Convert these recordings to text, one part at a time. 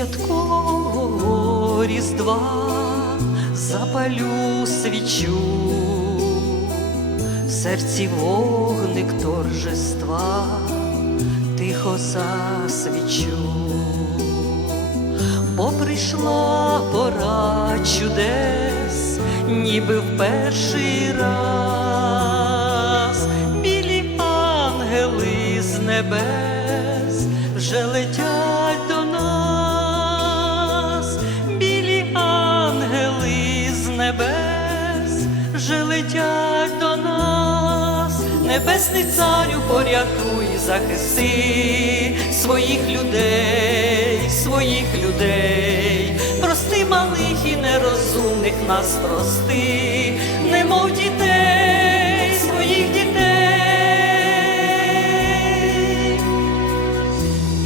святкового різдва запалю свічу, в серці вогник торжества, тихо засвічу, бо прийшла пора чудес, ніби в перший раз, білі ангели з небес небес вже летять до нас, небесний царю порятуй, захисти своїх людей, своїх людей, прости малих і нерозумних нас прости, немов дітей, своїх дітей.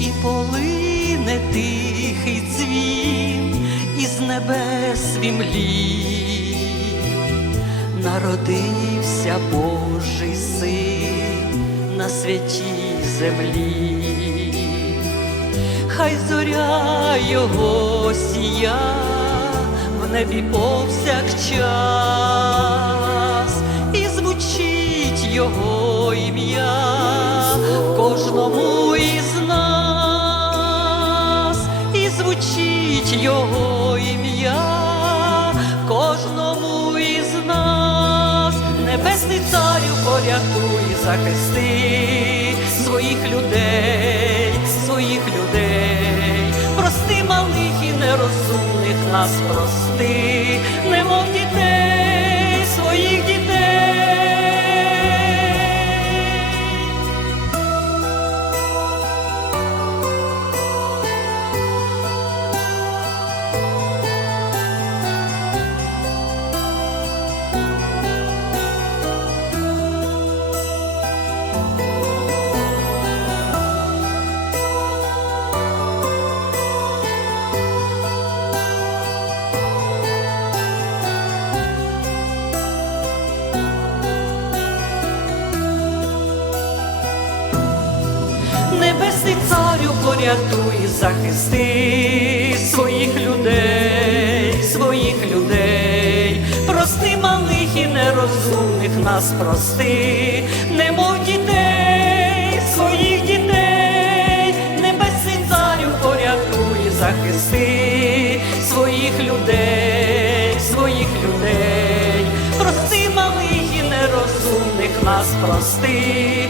І полине тихий дзвін небес вімлі, народився Божий син на святій землі, хай зоря його сія в небі повсякчас, і звучить його ім'я кожному із нас, і звучить його порятуй, захисти своїх людей, своїх людей, прости малих і нерозумних нас прости, немов порятуй, захисти своїх людей, своїх людей, прости малих і нерозумних нас прости, немов дітей, своїх дітей, небесний царю порятуй, захисти своїх людей, своїх людей, прости малих і нерозумних нас прости,